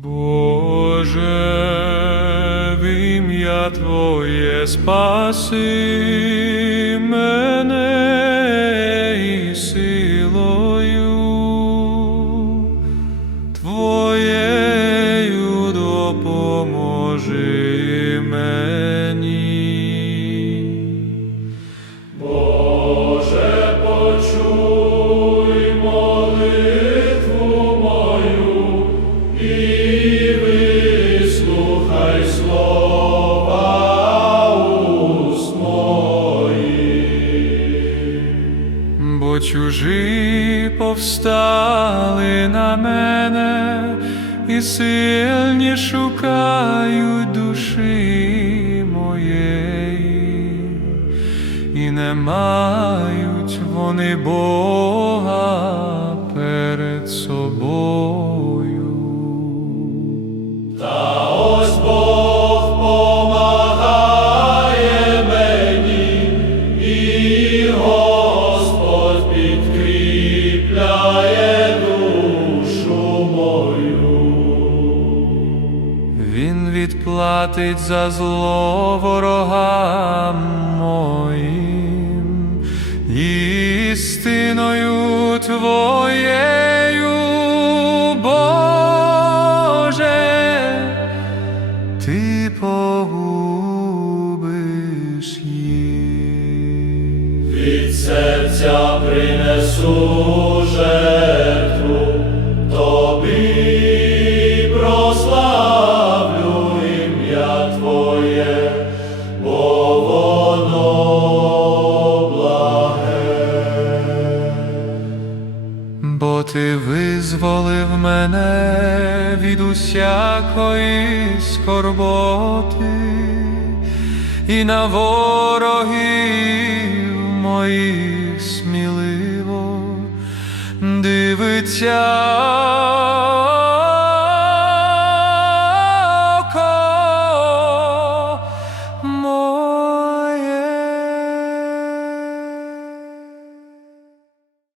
Боже, в ім'я Твоє спаси мене чужі повстали на мене і сильні шукають душі моєї і не мають вони Бога перед собою. Він відплатить за зло ворогам моїм, істиною Твоєю, Боже, Ти погубиш їх. Від серця принесу ти визволив мене від усякої скорботи і на ворогів моїх сміливо дивиться